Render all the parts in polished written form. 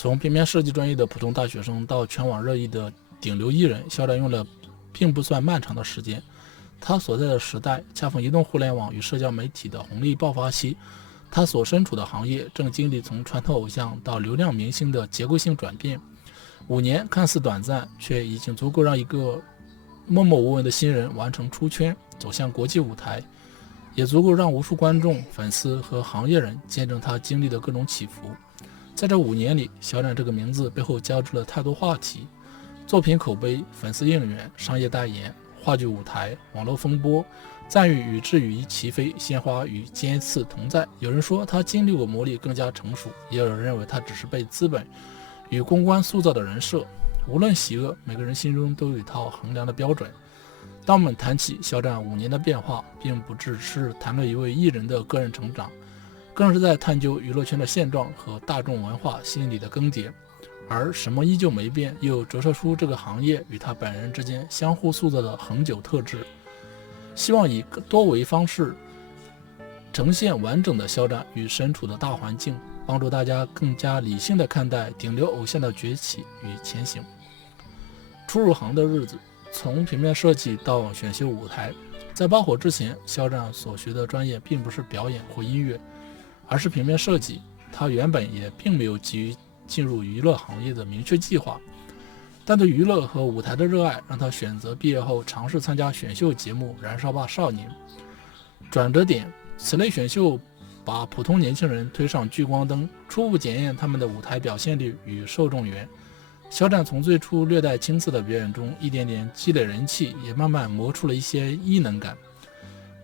从平面设计专业的普通大学生到全网热议的顶流艺人，肖战用了并不算漫长的时间。他所在的时代恰逢移动互联网与社交媒体的红利爆发期，他所身处的行业正经历从传统偶像到流量明星的结构性转变。5年看似短暂，却已经足够让一个默默无闻的新人完成出圈，走向国际舞台，也足够让无数观众、粉丝和行业人见证他经历的各种起伏。在这5年里，肖战这个名字背后交织了太多话题：作品口碑、粉丝应援、商业代言、话剧舞台、网络风波，赞誉与质疑齐飞，鲜花与尖刺同在。有人说他经历过磨砺更加成熟，也有人认为他只是被资本与公关塑造的人设。无论喜恶，每个人心中都有一套衡量的标准。当我们谈起肖战5年的变化，并不只是谈论一位艺人的个人成长，更是在探究娱乐圈的现状和大众文化心理的更迭。而什么依旧没变，又折射出这个行业与他本人之间相互塑造的恒久特质。希望以多维方式呈现完整的肖战与身处的大环境，帮助大家更加理性地看待顶流偶像的崛起与前行。初入行的日子，从平面设计到选秀舞台，在爆火之前，肖战所学的专业并不是表演或音乐，而是平面设计。他原本也并没有急于进入娱乐行业的明确计划，但对娱乐和舞台的热爱让他选择毕业后尝试参加选秀节目《燃烧吧少年》。转折点，此类选秀把普通年轻人推上聚光灯，初步检验他们的舞台表现力与受众缘。肖战从最初略带青涩的表演中一点点积累人气，也慢慢磨出了一些艺能感。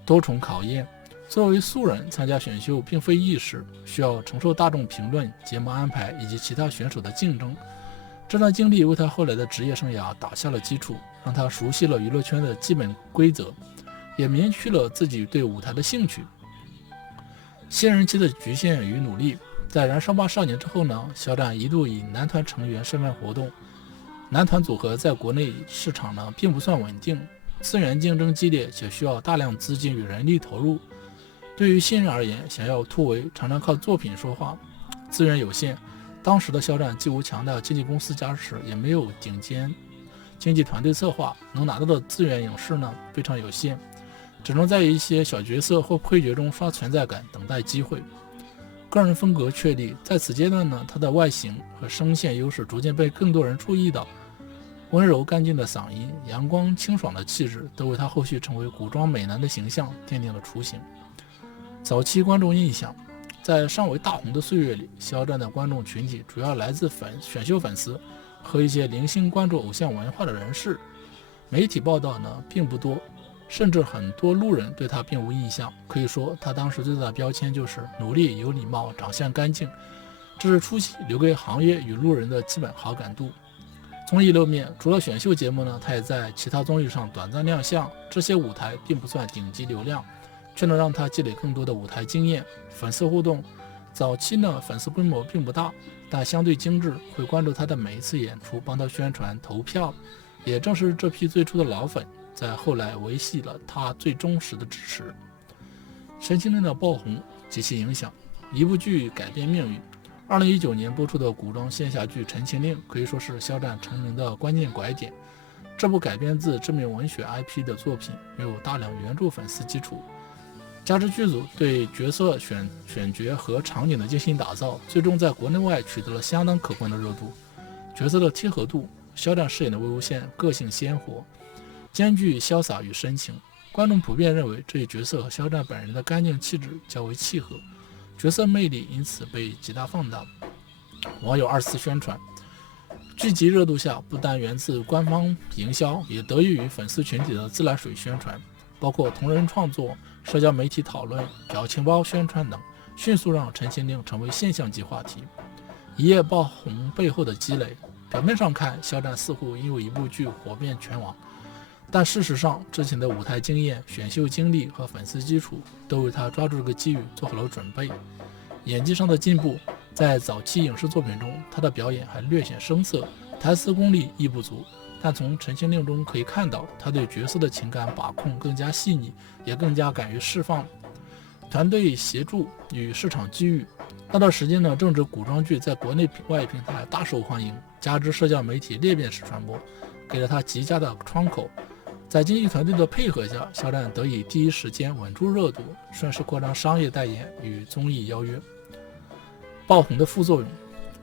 多重考验，作为素人参加选秀并非易事，需要承受大众评论、节目安排以及其他选手的竞争。这段经历为他后来的职业生涯打下了基础，让他熟悉了娱乐圈的基本规则，也明确了自己对舞台的兴趣。新人期的局限与努力，在《燃烧吧少年》之后呢，肖战一度以男团成员身份活动。男团组合在国内市场呢并不算稳定，资源竞争激烈，且需要大量资金与人力投入。对于新人而言，想要突围，常常靠作品说话。资源有限，当时的肖战既无强大经纪公司加持，也没有顶尖经纪团队策划，能拿到的资源影视呢非常有限，只能在一些小角色或配角中刷存在感，等待机会。个人风格确立，在此阶段呢，他的外形和声线优势逐渐被更多人注意到。温柔干净的嗓音，阳光清爽的气质，都为他后续成为古装美男的形象奠定了雏形。早期观众印象，在尚未大红的岁月里，肖战的观众群体主要来自选秀粉丝和一些零星关注偶像文化的人士。媒体报道呢并不多，甚至很多路人对他并无印象。可以说他当时最大的标签就是努力、有礼貌、长相干净，这是初期留给行业与路人的基本好感度。综艺露面，除了选秀节目呢，他也在其他综艺上短暂亮相，这些舞台并不算顶级流量，却能让他积累更多的舞台经验。粉丝互动，早期呢粉丝规模并不大，但相对精致，会关注他的每一次演出，帮他宣传投票。也正是这批最初的老粉，在后来维系了他最忠实的支持。陈情令的爆红及其影响，一部剧改变命运。2019年播出的古装仙侠剧《陈情令》可以说是肖战成名的关键拐点。这部改编自知名文学 IP 的作品，拥有大量原著粉丝基础，加之剧组对角色选角和场景的精心打造，最终在国内外取得了相当可观的热度。角色的贴合度，肖战饰演的魏无羡个性鲜活，兼具潇洒与深情，观众普遍认为这一角色和肖战本人的干净气质较为契合，角色魅力因此被极大放大。网友2次宣传，剧集热度下，不单源自官方营销，也得益于粉丝群体的自来水宣传，包括同人创作、社交媒体讨论、表情包宣传等，迅速让《陈情令》成为现象级话题。一夜爆红背后的积累，表面上看，肖战似乎因为一部剧火遍全网，但事实上，之前的舞台经验、选秀经历和粉丝基础都为他抓住这个机遇做好了准备。演技上的进步，在早期影视作品中，他的表演还略显生涩，台词功力亦不足，但从《陈情令》中可以看到，他对角色的情感把控更加细腻，也更加敢于释放。团队协助与市场机遇，那段时间呢，正值古装剧在国内外平台大受欢迎，加之社交媒体裂变式传播，给了他极佳的窗口。在经纪团队的配合下，肖战得以第一时间稳住热度，顺势扩张商业代言与综艺邀约。爆红的副作用，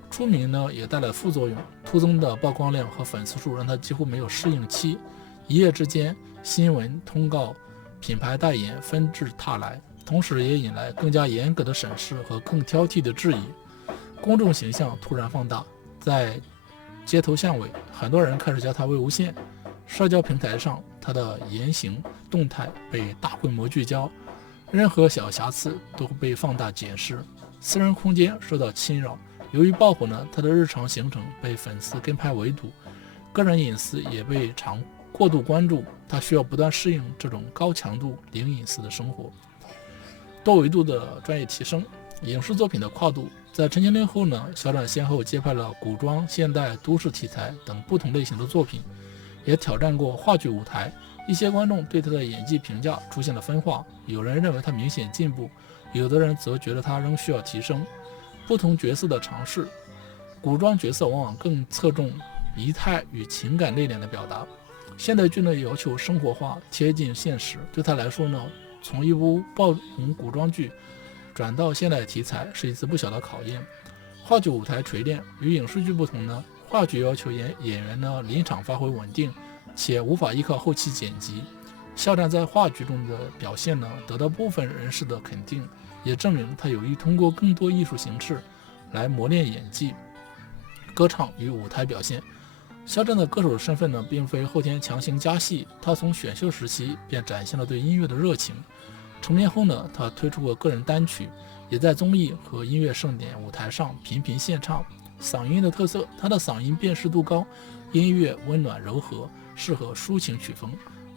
出名呢也带来副作用，突增的曝光量和粉丝数让他几乎没有适应期。一夜之间，新闻、通告、品牌代言纷至沓来，同时也引来更加严格的审视和更挑剔的质疑。公众形象突然放大，在街头巷尾，很多人开始叫他为无限。社交平台上，他的言行动态被大规模聚焦，任何小瑕疵都会被放大检视，私人空间受到侵扰。由于爆火呢，他的日常行程被粉丝跟拍围堵，个人隐私也被过度关注，他需要不断适应这种高强度零隐私的生活。多维度的专业提升，影视作品的跨度。在《陈情令》后呢，肖战先后接拍了古装、现代、都市题材等不同类型的作品，也挑战过话剧舞台。一些观众对他的演技评价出现了分化，有人认为他明显进步，有的人则觉得他仍需要提升。不同角色的尝试，古装角色往往更侧重仪态与情感内敛的表达，现代剧呢要求生活化、贴近现实。对他来说呢，从一部爆红古装剧转到现代题材是一次不小的考验。话剧舞台锤炼，与影视剧不同呢，话剧要求演员呢临场发挥稳定，且无法依靠后期剪辑。肖战在话剧中的表现呢，得到部分人士的肯定，也证明他有意通过更多艺术形式来磨练演技、歌唱与舞台表现。肖战的歌手身份呢，并非后天强行加戏，他从选秀时期便展现了对音乐的热情。成名后呢，他推出过个人单曲，也在综艺和音乐盛典舞台上频频献唱。嗓音的特色，他的嗓音辨识度高，音乐温暖柔和，适合抒情曲风。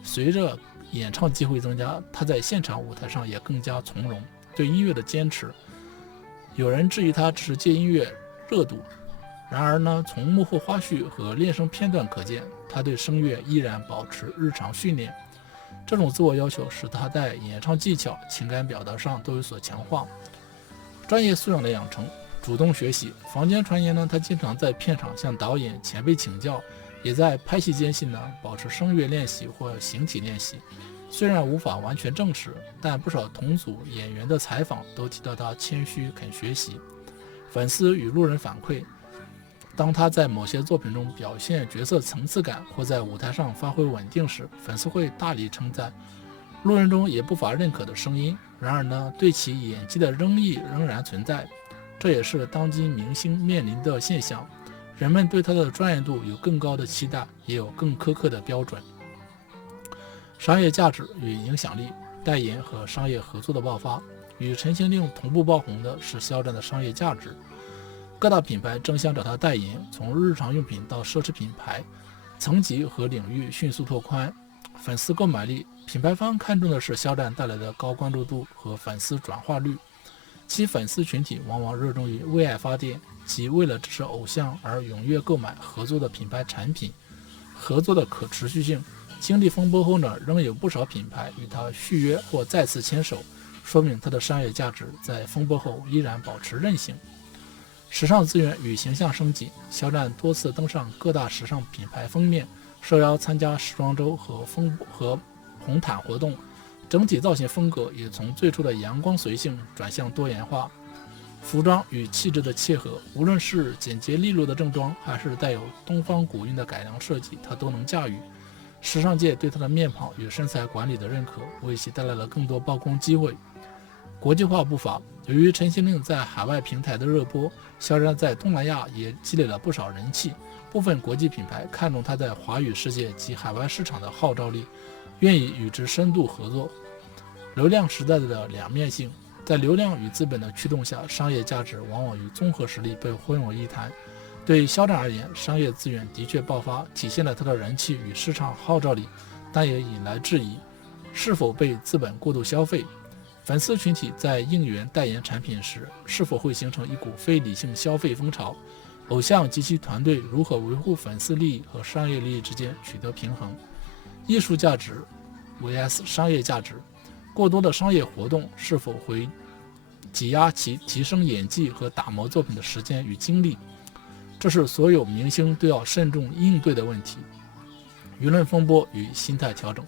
随着演唱机会增加，他在现场舞台上也更加从容，对音乐的坚持。有人质疑他只是借音乐热度，然而呢，从幕后花絮和练声片段可见，他对声乐依然保持日常训练。这种自我要求使他在演唱技巧、情感表达上都有所强化。专业素养的养成，主动学习。坊间传言呢，他经常在片场向导演前辈请教，也在拍戏间隙呢保持声乐练习或形体练习。虽然无法完全证实，但不少同组演员的采访都提到他谦虚肯学习。粉丝与路人反馈，当他在某些作品中表现角色层次感，或在舞台上发挥稳定时，粉丝会大力称赞。路人中也不乏认可的声音，然而呢，对其演技的争议仍然存在。这也是当今明星面临的现象，人们对他的专业度有更高的期待，也有更苛刻的标准。商业价值与影响力，代言和商业合作的爆发。与《陈情令》同步爆红的是肖战的商业价值。各大品牌争相找他代言，从日常用品到奢侈品牌，层级和领域迅速拓宽。粉丝购买力，品牌方看重的是肖战带来的高关注度和粉丝转化率。其粉丝群体往往热衷于为爱发电，即为了支持偶像而踊跃购买合作的品牌产品。合作的可持续性，经历风波后呢，仍有不少品牌与他续约或再次牵手，说明他的商业价值在风波后依然保持韧性。时尚资源与形象升级，肖战多次登上各大时尚品牌封面，受邀参加时装周和红毯活动，整体造型风格也从最初的阳光随性转向多元化。服装与气质的切合，无论是简洁利落的正装，还是带有东方古韵的改良设计，他都能驾驭。时尚界对他的面庞与身材管理的认可，为其带来了更多曝光机会。国际化步伐，由于《陈情令》在海外平台的热播，肖战在东南亚也积累了不少人气。部分国际品牌看中他在华语世界及海外市场的号召力，愿意与之深度合作。流量时代的两面性，在流量与资本的驱动下，商业价值往往与综合实力被混为一谈。对肖战而言，商业资源的确爆发，体现了他的人气与市场号召力，但也引来质疑，是否被资本过度消费。粉丝群体在应援代言产品时，是否会形成一股非理性消费风潮？偶像及其团队如何维护粉丝利益和商业利益之间取得平衡？艺术价值 vs 商业价值，过多的商业活动是否会挤压其提升演技和打磨作品的时间与精力，这是所有明星都要慎重应对的问题。舆论风波与心态调整。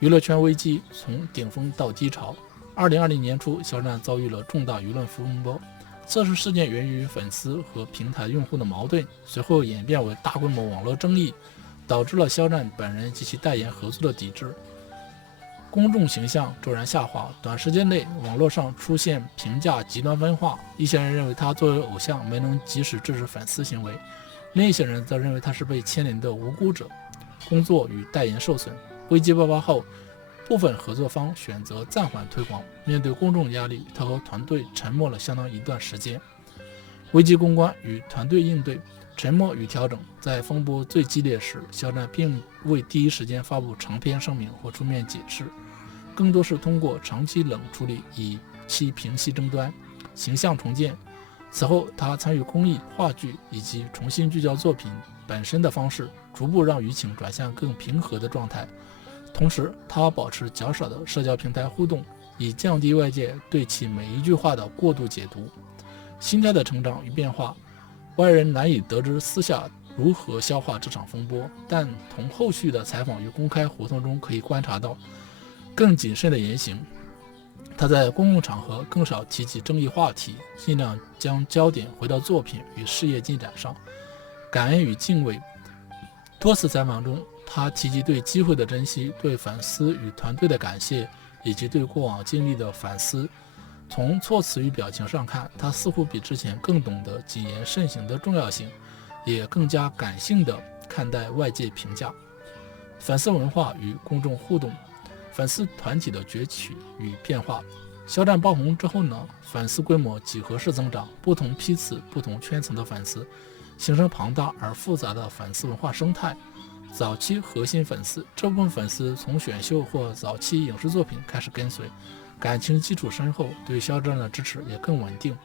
娱乐圈危机从顶峰到低潮。2020年初，肖战遭遇了重大舆论风波。这次事件源于粉丝和平台用户的矛盾，随后演变为大规模网络争议，导致了肖战本人及其代言合作的抵制，公众形象骤然下滑。短时间内，网络上出现评价极端分化，一些人认为他作为偶像没能及时制止粉丝行为，另一些人则认为他是被牵连的无辜者，工作与代言受损。危机爆发后，部分合作方选择暂缓推广。面对公众压力，他和团队沉默了相当一段时间。危机公关与团队应对。沉默与调整。在风波最激烈时，肖战并未第一时间发布长篇声明或出面解释，更多是通过长期冷处理以期平息争端，形象重建。此后，他参与公益、话剧以及重新聚焦作品本身的方式，逐步让舆情转向更平和的状态。同时，他保持较少的社交平台互动，以降低外界对其每一句话的过度解读。心态的成长与变化，外人难以得知私下如何消化这场风波，但从后续的采访与公开活动中可以观察到更谨慎的言行。他在公共场合更少提及争议话题，尽量将焦点回到作品与事业进展上。感恩与敬畏。多次采访中，他提及对机会的珍惜，对粉丝与团队的感谢，以及对过往经历的反思。从措辞与表情上看，他似乎比之前更懂得谨言慎行的重要性，也更加感性地看待外界评价。粉丝文化与公众互动。粉丝团体的崛起与变化。肖战爆红之后呢，粉丝规模几何式增长，不同批次、不同圈层的粉丝，形成庞大而复杂的粉丝文化生态。早期核心粉丝，这部分粉丝从选秀或早期影视作品开始跟随，感情基础深厚，对肖战的支持也更稳定。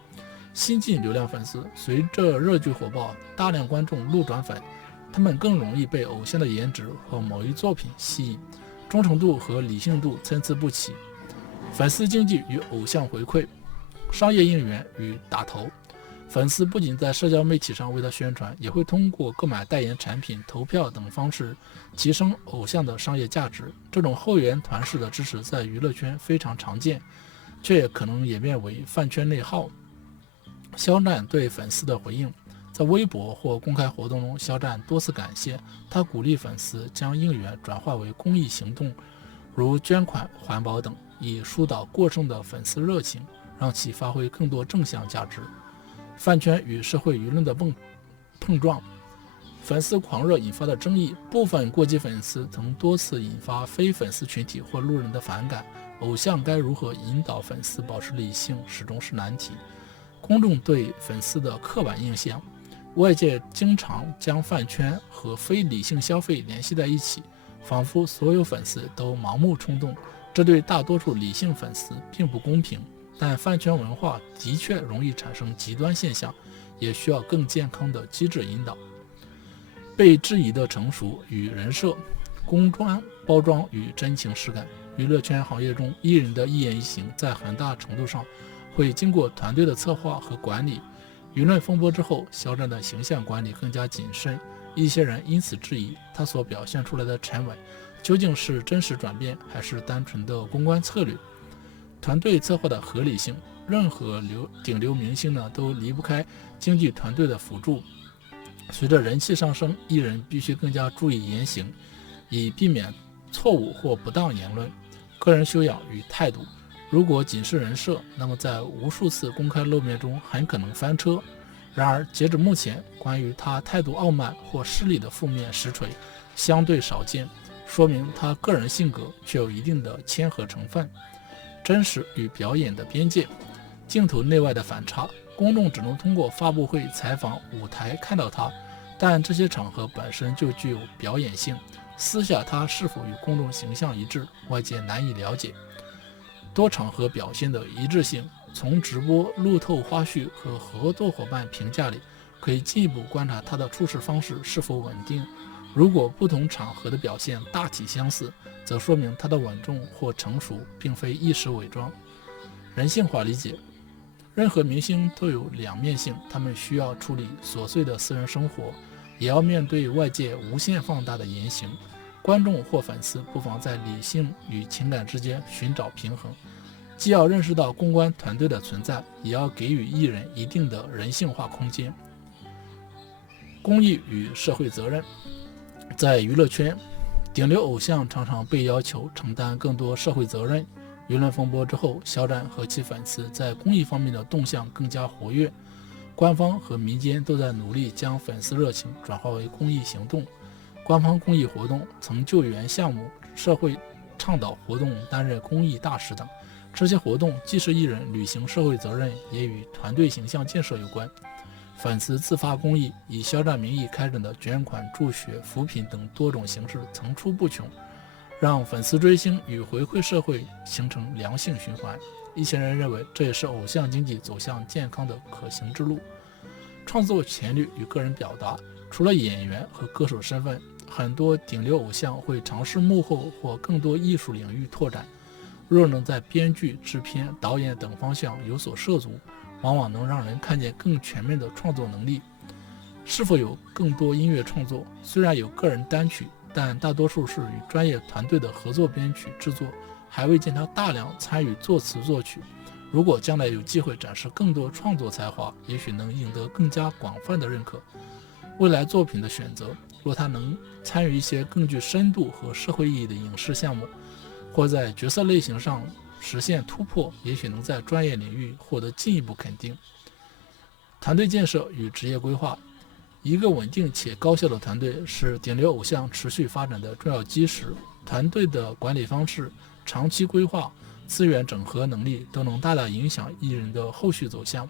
新晋流量粉丝，随着热剧火爆，大量观众路转粉，他们更容易被偶像的颜值或某一作品吸引，忠诚度和理性度参差不齐。粉丝经济与偶像回馈。商业应援与打头。粉丝不仅在社交媒体上为他宣传，也会通过购买代言产品、投票等方式提升偶像的商业价值。这种后援团式的支持在娱乐圈非常常见，却也可能演变为饭圈内耗。肖战对粉丝的回应。在微博或公开活动中，肖战多次感谢，他鼓励粉丝将应援转化为公益行动，如捐款、环保等，以疏导过剩的粉丝热情，让其发挥更多正向价值。饭圈与社会舆论的碰撞。粉丝狂热引发的争议，部分过激粉丝曾多次引发非粉丝群体或路人的反感。偶像该如何引导粉丝保持理性，始终是难题。公众对粉丝的刻板印象。外界经常将饭圈和非理性消费联系在一起，仿佛所有粉丝都盲目冲动，这对大多数理性粉丝并不公平。但饭圈文化的确容易产生极端现象，也需要更健康的机制引导。被质疑的成熟与人设。公关包装与真情实感。娱乐圈行业中，艺人的一言一行在很大程度上会经过团队的策划和管理。舆论风波之后，肖战的形象管理更加谨慎，一些人因此质疑他所表现出来的沉稳究竟是真实转变，还是单纯的公关策略。团队策划的合理性。任何顶流明星呢，都离不开经纪团队的辅助。随着人气上升，艺人必须更加注意言行，以避免错误或不当言论。个人修养与态度。如果仅是人设，那么在无数次公开露面中很可能翻车。然而截止目前，关于他态度傲慢或失礼的负面实锤相对少见，说明他个人性格却有一定的谦和成分。真实与表演的边界。镜头内外的反差。公众只能通过发布会、采访、舞台看到他，但这些场合本身就具有表演性，私下他是否与公众形象一致，外界难以了解。多场合表现的一致性。从直播、路透花絮和合作伙伴评价里，可以进一步观察他的处事方式是否稳定。如果不同场合的表现大体相似，则说明他的稳重或成熟并非一时伪装。人性化理解。任何明星都有两面性，他们需要处理琐碎的私人生活，也要面对外界无限放大的言行。观众或粉丝不妨在理性与情感之间寻找平衡，既要认识到公关团队的存在，也要给予艺人一定的人性化空间。公益与社会责任。在娱乐圈，顶流偶像常常被要求承担更多社会责任。舆论风波之后，肖战和其粉丝在公益方面的动向更加活跃，官方和民间都在努力将粉丝热情转化为公益行动。官方公益活动曾救援项目、社会倡导活动担任公益大使等，这些活动既是艺人履行社会责任，也与团队形象建设有关。粉丝自发公益，以肖战名义开展的捐款、助学、扶贫等多种形式层出不穷，让粉丝追星与回馈社会形成良性循环。一些人认为这也是偶像经济走向健康的可行之路。创作潜力与个人表达。除了演员和歌手身份，很多顶流偶像会尝试幕后或更多艺术领域拓展。若能在编剧、制片、导演等方向有所涉足，往往能让人看见更全面的创作能力。是否有更多音乐创作？虽然有个人单曲，但大多数是与专业团队的合作编曲制作，还未见他大量参与作词作曲。如果将来有机会展示更多创作才华，也许能赢得更加广泛的认可。未来作品的选择，若他能参与一些更具深度和社会意义的影视项目，或在角色类型上实现突破，也许能在专业领域获得进一步肯定。团队建设与职业规划。一个稳定且高效的团队是顶流偶像持续发展的重要基石。团队的管理方式、长期规划、资源整合能力都能大大影响艺人的后续走向。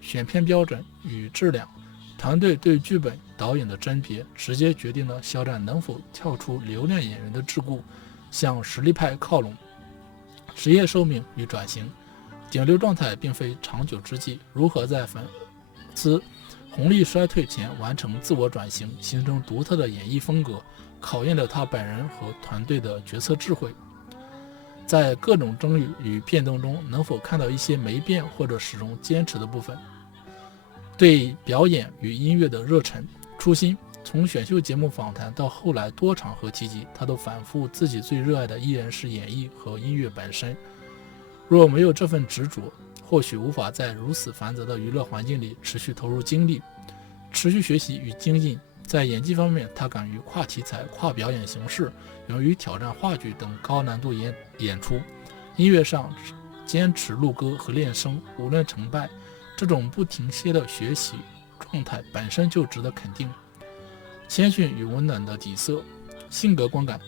选片标准与质量。团队对剧本、导演的甄别，直接决定了肖战能否跳出流量演员的桎梏，向实力派靠拢。职业寿命与转型。顶流状态并非长久之计，如何在粉丝红利衰退前完成自我转型，形成独特的演绎风格，考验了他本人和团队的决策智慧。在各种争议与变动中，能否看到一些没变或者始终坚持的部分？对表演与音乐的热忱、初心，从选秀节目访谈到后来多场合提及，他都反复自己最热爱的依然是演绎和音乐本身。若没有这份执着，或许无法在如此繁杂的娱乐环境里持续投入精力，持续学习与精进。在演技方面，他敢于跨题材、跨表演形式，勇于挑战话剧等高难度演出。音乐上坚持录歌和练声，无论成败，这种不停歇的学习状态本身就值得肯定。谦逊与温暖的底色。性格观感。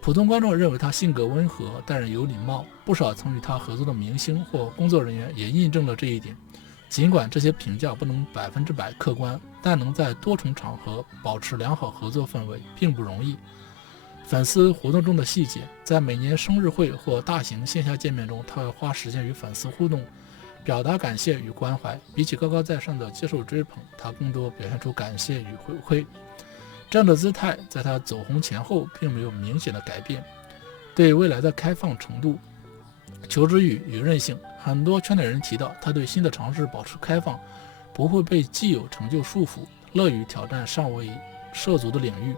普通观众认为他性格温和，待人有礼貌，不少曾与他合作的明星或工作人员也印证了这一点。尽管这些评价不能100%客观，但能在多重场合保持良好合作氛围并不容易。粉丝活动中的细节。在每年生日会或大型线下见面中，他会花时间与粉丝互动，表达感谢与关怀。比起高高在上的接受追捧，他更多表现出感谢与回馈。这样的姿态在他走红前后并没有明显的改变。对未来的开放程度。求知欲与韧性。很多圈内人提到，他对新的尝试保持开放，不会被既有成就束缚，乐于挑战尚未涉足的领域。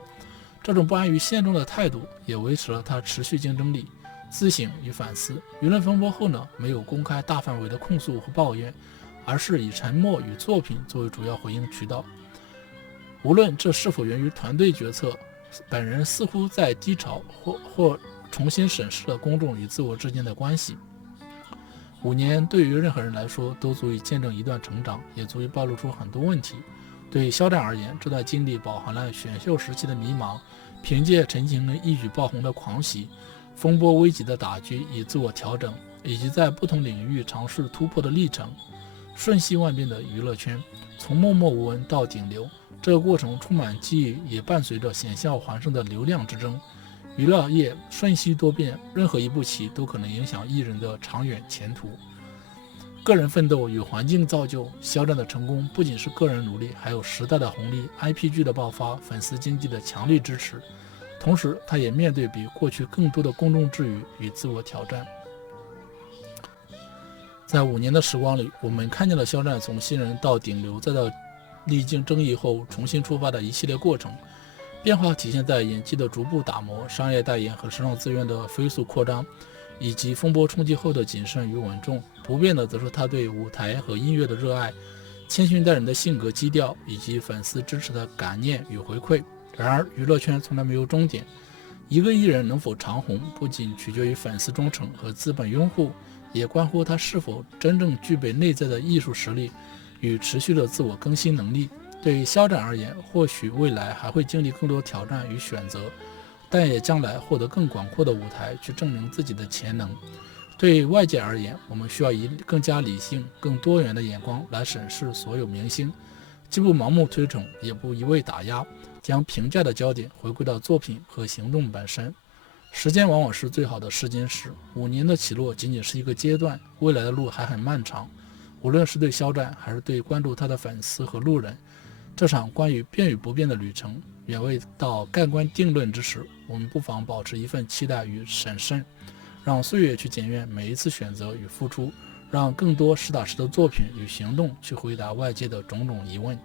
这种不安于现状的态度也维持了他持续竞争力。自省与反思。舆论风波后呢，没有公开大范围的控诉和抱怨，而是以沉默与作品作为主要回应渠道。无论这是否源于团队决策，本人似乎在低潮或重新审视了公众与自我之间的关系。5年对于任何人来说都足以见证一段成长，也足以暴露出很多问题。对肖战而言，这段经历饱含了选秀时期的迷茫，凭借陈情令一举爆红的狂喜，风波危急的打击与自我调整，以及在不同领域尝试突破的历程。瞬息万变的娱乐圈，从默默无闻到顶流，这个过程充满机遇，也伴随着险象环生的流量之争。娱乐业瞬息多变，任何一步棋都可能影响艺人的长远前途。个人奋斗与环境造就。肖战的成功不仅是个人努力，还有时代的红利、IP 剧的爆发、粉丝经济的强力支持。同时，他也面对比过去更多的公众质疑与自我挑战。在5年的时光里，我们看见了肖战从新人到顶流，再到历经争议后重新出发的一系列过程。变化体现在演技的逐步打磨、商业代言和市场资源的飞速扩张，以及风波冲击后的谨慎与稳重。不变的则是他对舞台和音乐的热爱，谦逊待人的性格基调，以及粉丝支持的感念与回馈。然而，娱乐圈从来没有终点，一个艺人能否长红，不仅取决于粉丝忠诚和资本拥护，也关乎他是否真正具备内在的艺术实力与持续的自我更新能力。对于肖战而言，或许未来还会经历更多挑战与选择，但也将来获得更广阔的舞台去证明自己的潜能。对外界而言，我们需要以更加理性、更多元的眼光来审视所有明星，既不盲目推崇，也不一味打压，将评价的焦点回归到作品和行动本身。时间往往是最好的试金石，5年的起落仅仅是一个阶段，未来的路还很漫长。无论是对肖战，还是对关注他的粉丝和路人，这场关于变与不变的旅程远未到盖棺定论之时，我们不妨保持一份期待与审慎，让岁月去检验每一次选择与付出，让更多实打实的作品与行动去回答外界的种种疑问。